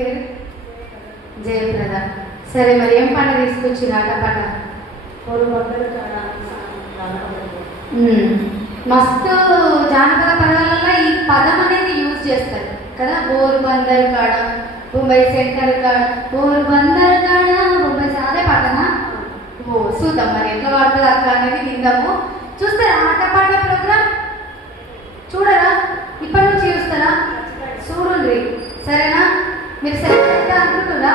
పేరు? జయప్రద. సరే, మరి ఏం పాట తీసుకొచ్చి ఆటపాట? మస్తు జానపద పదాలలో ఈ పదం అనేది యూజ్ చేస్తారు కదా. బోరు బందర్ కాడ, బొంబాయి సెంటర్ కాడ, బోరు బందర్ కాడ, బొంబాయి అదే పాటనా? ఓ చూద్దాం మరి ఎట్లా వాడుతుంది అక్క అనేది విందాము. చూస్తారా ఆటపాట ప్రోగ్రామ్? చూడరా? ఇప్పటి నుంచి చూస్తారా? చూడండి, సరేనా? మీరు సెలెక్ట్ అనుకుంటున్నా?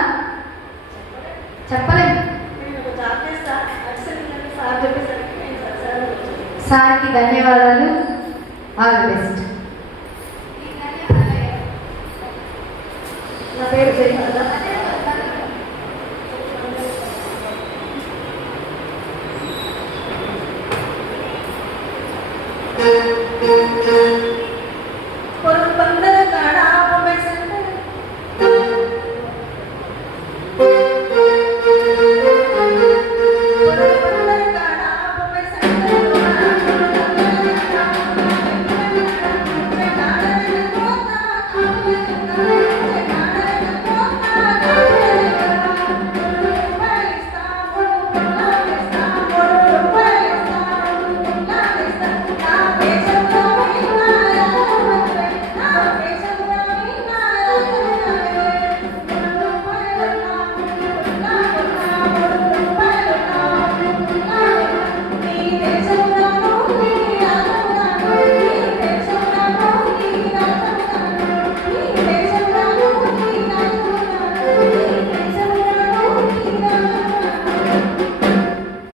చెప్పలేము. సార్కి ధన్యవాదాలు. All the best. నా పేరు జయప్రద. Thank you.